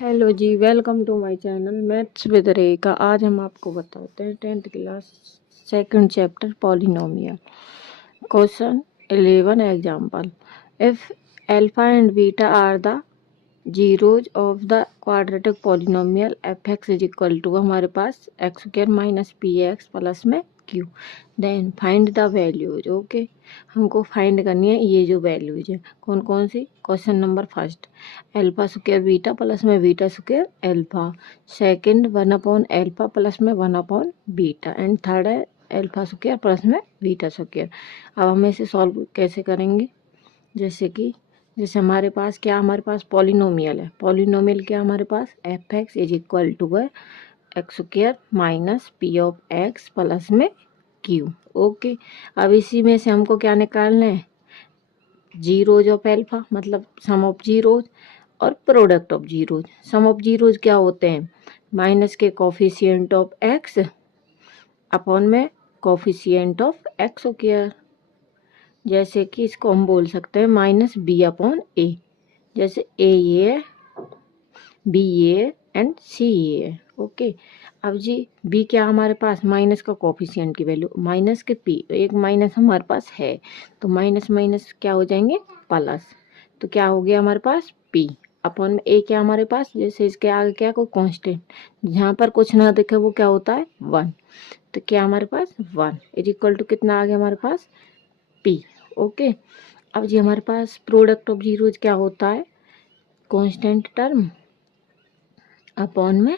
Hello जी, welcome to my channel maths with Rekha. आज हम आपको बताते हैं 10th class second chapter polynomial. Question 11 example. If alpha and beta are the zeros of the quadratic polynomial f x is equal to, हमारे पास x square minus p x plus में q, then find the values. Okay, हमको find करनी है ये जो values है कौन कौन सी। Question number first, alpha square beta plus में beta square alpha. Second, 1 upon alpha plus में 1 अपॉन बीटा। एंड थर्ड है एल्फा स्क्वायर प्लस में बीटा स्क्वायर। अब हम इसे सॉल्व कैसे करेंगे, जैसे हमारे पास पॉलिनोमियल है। पॉलिनोमियल क्या हमारे पास f x is equal to है x square minus p of x plus में क्यू। ओके, अब इसी में से हमको क्या निकालना है, जीरोज ऑफ एल्फा मतलब सम ऑफ जीरोज और product of zeros. Sum of zeros क्या होते हैं, माइनस के कोफिशिएंट ऑफ एक्स अपॉन में कोफिशिएंट ऑफ एक्स स्क्वायर। जैसे कि इसको हम बोल सकते हैं माइनस बी अपॉन ए। जैसे ए ये है, बी ये है एंड सी ये है। ओके, अब जी बी क्या हमारे पास माइनस का कोफिशिएंट की वैल्यू माइनस के पी, एक माइनस हमारे पास है तो माइनस माइनस क्या हो जाएंगे प्लस। तो क्या हो गया हमारे पास पी अपॉन में ए क्या हमारे पास, जैसे इसके आगे क्या कोई कांस्टेंट जहाँ पर कुछ ना दिखे वो क्या होता है 1। तो क्या हमारे पास 1 इज इक्वल टू कितना आ गया हमारे पास पी। ओके, अब जी हमारे पास प्रोडक्ट ऑफ जीरोज क्या होता है, कांस्टेंट टर्म अपॉन में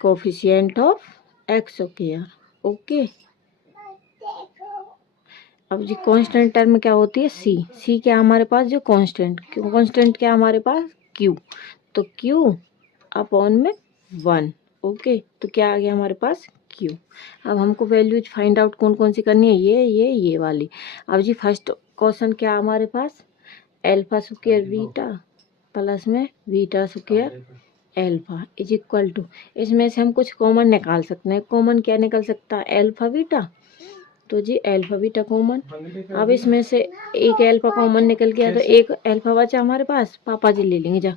coefficient of x square. Okay, अब जी कांस्टेंट टर्म क्या होती है सी क्या हमारे पास जो कांस्टेंट क्या हमारे पास क्यू, तो क्यू अपॉन में 1। ओके, तो क्या आ गया हमारे पास क्यू। अब हमको वैल्यूज फाइंड आउट कौन कौन सी करनी है, ये वाली। अब जी फर्स्ट क्वेश्चन क्या हमारे पास, एल्फा स्क्वायर बीटा प्लस में beta square alpha is equal to, इसमें से हम कुछ कॉमन निकाल सकते हैं। कॉमन क्या निकल सकता है, एल्फा बीटा, तो जी एल्फा बीटा कॉमन। अब इसमें से एक एल्फा कॉमन निकल गया तो एक एल्फा बचा हमारे पास, पापा जी ले लेंगे जा,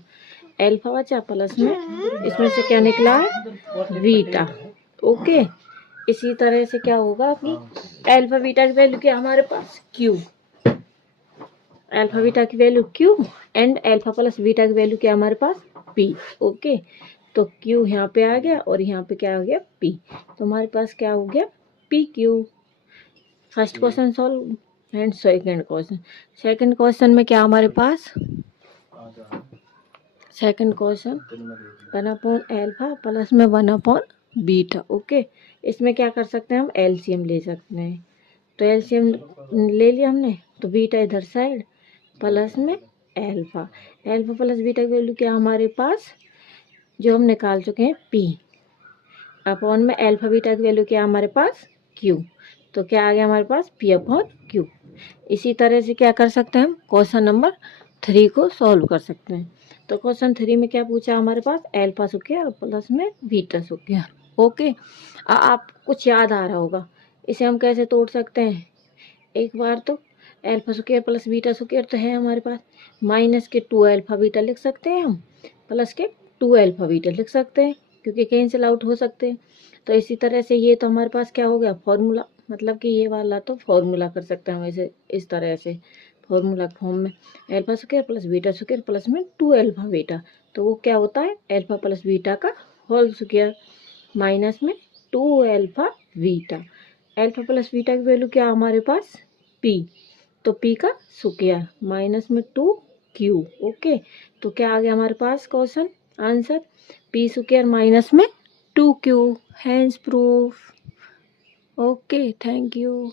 एल्फा बचा प्लस में इसमें से क्या निकला है बीटा। ओके, इसी तरह से क्या होगा कि एल्फा बीटा की वैल्यू क्या हमारे पास क्यू, एल्फा बीटा की value Q and alpha plus beta की वैल्यू क्या हमारे पास पी। ओके, तो क्यू यहाँ पे आ गया और यहाँ पे क्या हो गया पी, तो हमारे पास क्या हो गया p q. First question solve and second question में क्या हमारे पास, second question 1 upon alpha plus में 1 अपॉन बीटा। ओके, इसमें क्या कर सकते हैं हम एलसीएम ले सकते हैं, तो एलसीएम ले लिया हमने, तो बीटा इधर साइड प्लस में एल्फा प्लस बीटा की वैल्यू क्या हमारे पास जो हम निकाल चुके हैं पी अपॉन में एल्फा बीटा की वैल्यू क्या हमारे पास क्यू, तो क्या आ गया हमारे पास पी अपॉन क्यू। इसी तरह से क्या कर सकते हैं हम क्वेश्चन नंबर 3 को सॉल्व कर सकते हैं। तो क्वेश्चन 3 में क्या पूछा हमारे पास, एल्फा स्क्वायर प्लस में बीटा स्क्वायर। ओके, आप कुछ याद आ रहा होगा, इसे हम कैसे तोड़ सकते हैं, एक बार तो alpha square plus beta square तो है हमारे पास, माइनस के 2 अल्फा बीटा लिख सकते हैं हम, प्लस के 2 अल्फा बीटा लिख सकते हैं क्योंकि कैंसिल आउट हो सकते हैं। तो इसी तरह से ये तो हमारे पास क्या हो गया फॉर्मूला, मतलब कि ये वाला तो फॉर्मूला कर सकते हैं हम ऐसे इस तरह से फॉर्मूला फॉर्म में, alpha square plus beta square plus में 2 अल्फा बीटा, तो वो क्या होता है एल्फा प्लस बीटा का होल स्क्वायर माइनस में 2 alpha beta. Alpha plus beta की वैल्यू क्या हमारे पास पी, तो पी का स्क्वायर माइनस में 2 क्यू। ओके, तो क्या आ गया हमारे पास question answer p square minus में 2 q, hence proof. Okay, thank you.